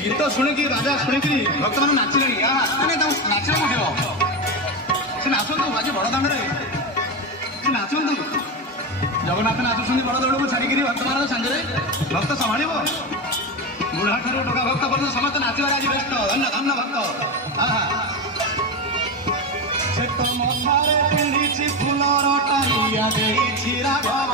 ಗೀತ ಶುಣಿಕಿ ರಾಜ ಶುಂಚಿಸಿ ಭಕ್ತವಾನ ನಾಚೆನ ಥೇ ಸೆ ನಾಚುವಂತಿ ಬಡದಾಂಡೇ ನಾಚುವುದು ಜಗನ್ನಥು ಬಡದಾಡ ಕೂಡ ಸಾರಿಕರಿ ಭಕ್ತರ ಸಾಂಗೆ ಭಕ್ತ ಸಂಭಾಳಿವ ಮೂಢಾಠರು ಟೋ ಭಕ್ತ ಪಸ್ತೇ ನಾಚುವೆಸ್ತ ಧನ್ಯ ಭಕ್ತಾರೆ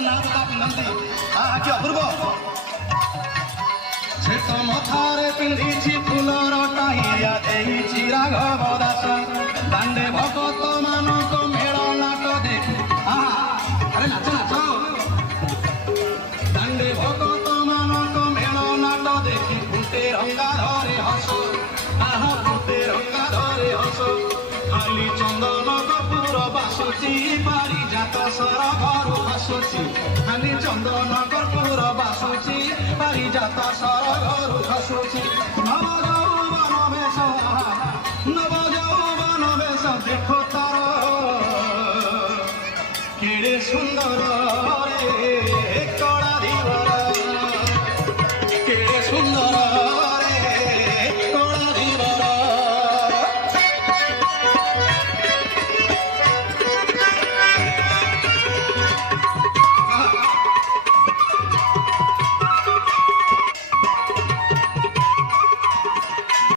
জগন্নাথ বাপি নন্দী আ আকি অপূর্ব ছেত মথারে পিঁধিছি ফুলর টাইয়া দেইছি রাঘব দাস দণ্ডে ভকত মানক মেলা নাট দেখি আ আরে पारि जा त सरा खणी चंद नगर पुर बसी पिजात सर घरु नव जा नव जान तर कहिड़े सुंदर